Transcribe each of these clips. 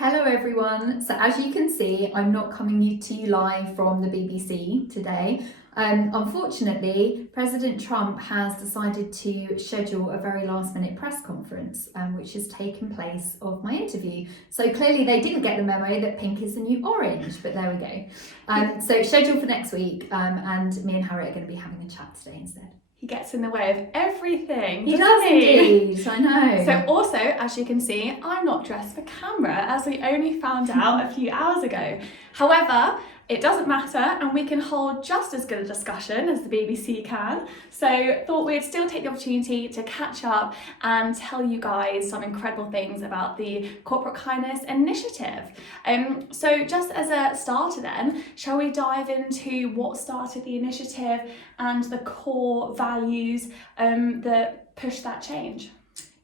Hello everyone. So as you can see, I'm not coming to you live from the BBC today. Unfortunately, President Trump has decided to schedule a very last minute press conference, which has taken place of my interview. So clearly they didn't get the memo that pink is the new orange, but there we go. So scheduled for next week, and me and Harriet are going to be having a chat today instead. He gets in the way of everything. He does indeed, I know. So also, as you can see, I'm not dressed for camera, as we only found out a few hours ago. However, it doesn't matter, and we can hold just as good a discussion as the BBC can. So thought we'd still take the opportunity to catch up and tell you guys some incredible things about the Corporate Kindness Initiative. So just as a starter then, shall we dive into what started the initiative and the core values that push that change?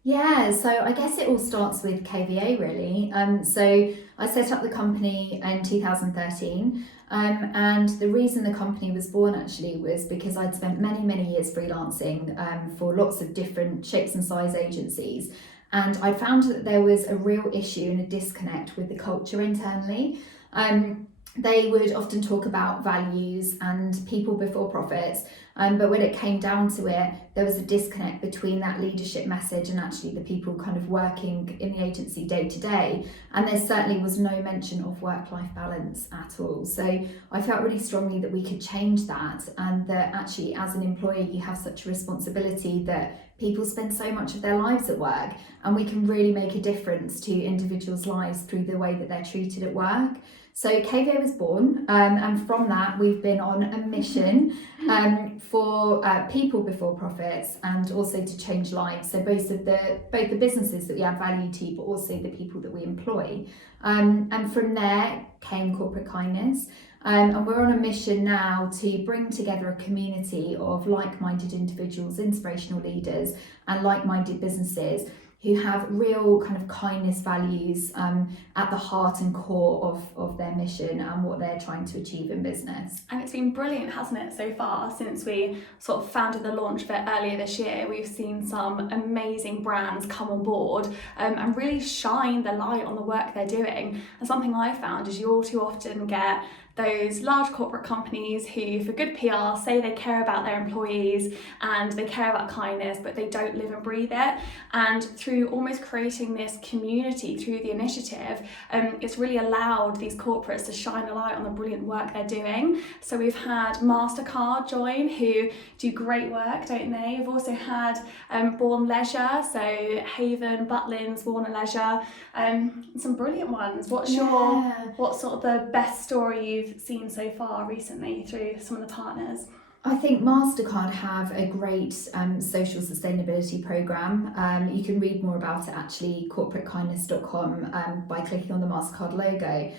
Yeah, so I guess it all starts with KVA really. So I set up the company in 2013, and the reason the company was born actually was because I'd spent many years freelancing for lots of different shapes and size agencies, and I found that there was a real issue and a disconnect with the culture internally. They would often talk about values and people before profits, but when it came down to it, there was a disconnect between that leadership message and actually the people kind of working in the agency day to day. And there certainly was no mention of work-life balance at all. So I felt really strongly that we could change that, and that actually as an employee you have such a responsibility that people spend so much of their lives at work, and we can really make a difference to individuals' lives through the way that they're treated at work. So KVA was born, and from that we've been on a mission for people before profits, and also to change lives. So both the businesses that we add value to, but also the people that we employ. And from there came Corporate Kindness. And we're on a mission now to bring together a community of like-minded individuals, inspirational leaders, and like-minded businesses who have real kind of kindness values at the heart and core of their mission and what they're trying to achieve in business. And it's been brilliant, hasn't it, so far, since we sort of founded the launch of it earlier this year. We've seen some amazing brands come on board and really shine the light on the work they're doing. And something I found is you all too often get those large corporate companies who, for good PR, say they care about their employees and they care about kindness, but they don't live and breathe it. And through almost creating this community through the initiative, it's really allowed these corporates to shine a light on the brilliant work they're doing. So we've had MasterCard join, who do great work, don't they? We've also had Bourne Leisure, so Haven, Butlins, Warner Leisure, some brilliant ones. What's sort of the best story you've seen so far recently through some of the partners? I think MasterCard have a great social sustainability programme. You can read more about it actually, corporatekindness.com, by clicking on the MasterCard logo.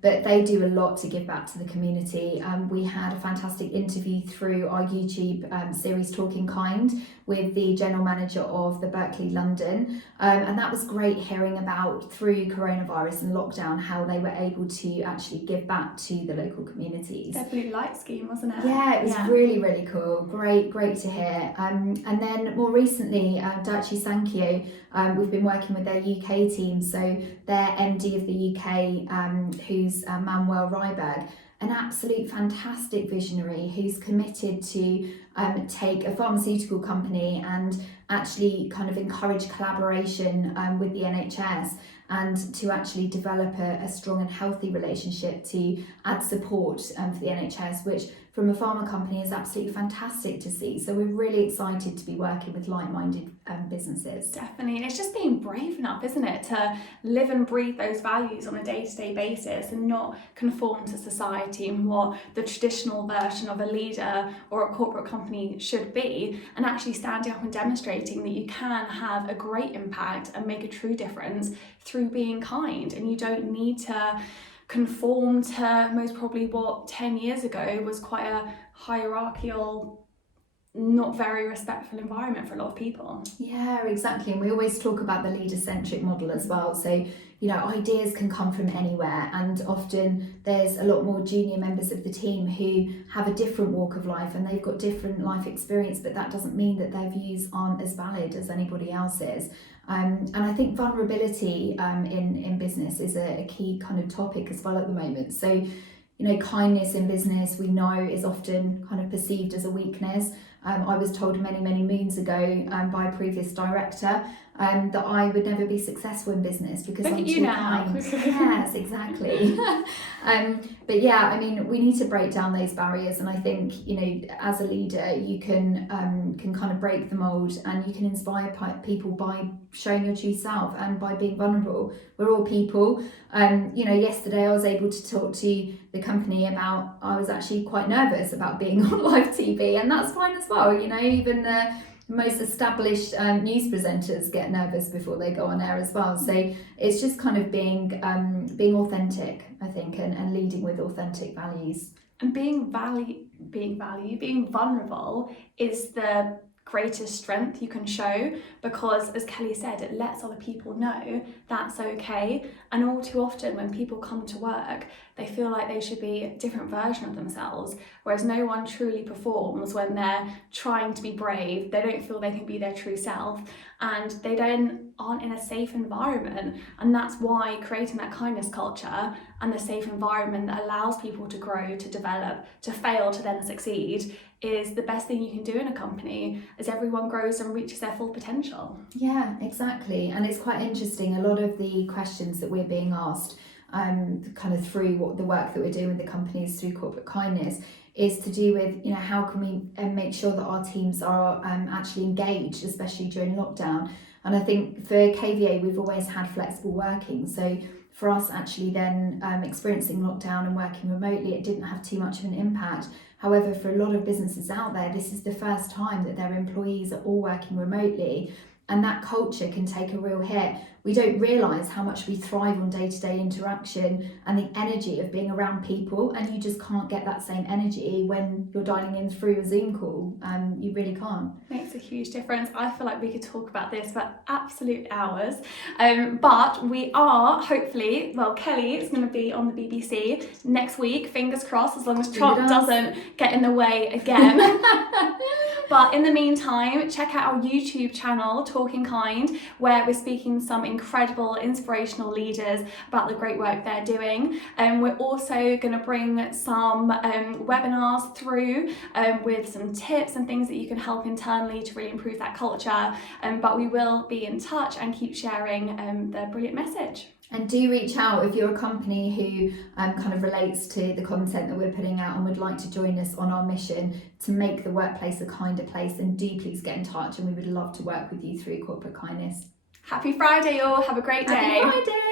But they do a lot to give back to the community. We had a fantastic interview through our YouTube series Talking Kind with the general manager of the Berkeley London, and that was great hearing about, through coronavirus and lockdown, how they were able to actually give back to the local communities. Their blue light scheme, wasn't it? Yeah, it was really cool. Great to hear. And then more recently, Daiichi Sankyo, we've been working with their UK team. So their MD of the UK, who's Manuel Ryberg, an absolute fantastic visionary who's committed to take a pharmaceutical company and actually kind of encourage collaboration with the NHS, and to actually develop a strong and healthy relationship to add support for the NHS, which from a pharma company is absolutely fantastic to see. So we're really excited to be working with like-minded businesses. Definitely, and it's just being brave enough, isn't it, to live and breathe those values on a day-to-day basis and not conform to society and what the traditional version of a leader or a corporate company should be, and actually standing up and demonstrating that you can have a great impact and make a true difference through being kind. And you don't need to conform to most probably what 10 years ago was quite a hierarchical, not very respectful environment for a lot of people. Yeah, exactly. And we always talk about the leader-centric model as well. So, you know, ideas can come from anywhere, and often there's a lot more junior members of the team who have a different walk of life and they've got different life experience, but that doesn't mean that their views aren't as valid as anybody else's. And I think vulnerability in business business is a key kind of topic as well at the moment. So, you know, kindness in business we know is often kind of perceived as a weakness. I was told many moons ago by a previous director that I would never be successful in business because I'm too kind. Yes, exactly. But yeah, I mean, we need to break down those barriers, and I think, you know, as a leader, you can kind of break the mold, and you can inspire people by showing your true self and by being vulnerable. We're all people. You know, yesterday I was able to talk to the company about, I was actually quite nervous about being on live TV, and that's fine as well. You know, even the most established news presenters get nervous before they go on air as well. So it's just kind of being authentic, I think, and leading with authentic values. And being vulnerable is the greatest strength you can show, because as Kelly said, it lets other people know that's okay. And all too often when people come to work, they feel like they should be a different version of themselves, whereas no one truly performs when they're trying to be brave. They don't feel they can be their true self, and they aren't in a safe environment. And that's why creating that kindness culture and the safe environment that allows people to grow, to develop, to fail, to then succeed is the best thing you can do in a company, as everyone grows and reaches their full potential. Yeah, exactly. And it's quite interesting, a lot of the questions that we're being asked kind of through what the work that we're doing with the companies through corporate kindness is to do with, you know, how can we make sure that our teams are actually engaged, especially during lockdown. And I think for KVA we've always had flexible working, so for us actually then experiencing lockdown and working remotely, it didn't have too much of an impact. However, for a lot of businesses out there, this is the first time that their employees are all working remotely, and that culture can take a real hit. We don't realise how much we thrive on day-to-day interaction and the energy of being around people, and you just can't get that same energy when you're dialing in through a Zoom call. You really can't. Makes a huge difference. I feel like we could talk about this for absolute hours, but we are hopefully, well, Kelly is going to be on the BBC next week, fingers crossed, as long as Trump doesn't get in the way again. But in the meantime, check out our YouTube channel, Talking Kind, where we're speaking to some incredible, inspirational leaders about the great work they're doing. And we're also going to bring some webinars through with some tips and things that you can help internally to really improve that culture. But we will be in touch and keep sharing the brilliant message. And do reach out if you're a company who kind of relates to the content that we're putting out and would like to join us on our mission to make the workplace a kinder place, then do please get in touch, and we would love to work with you through corporate kindness. Happy Friday all, have a great day. Happy Friday.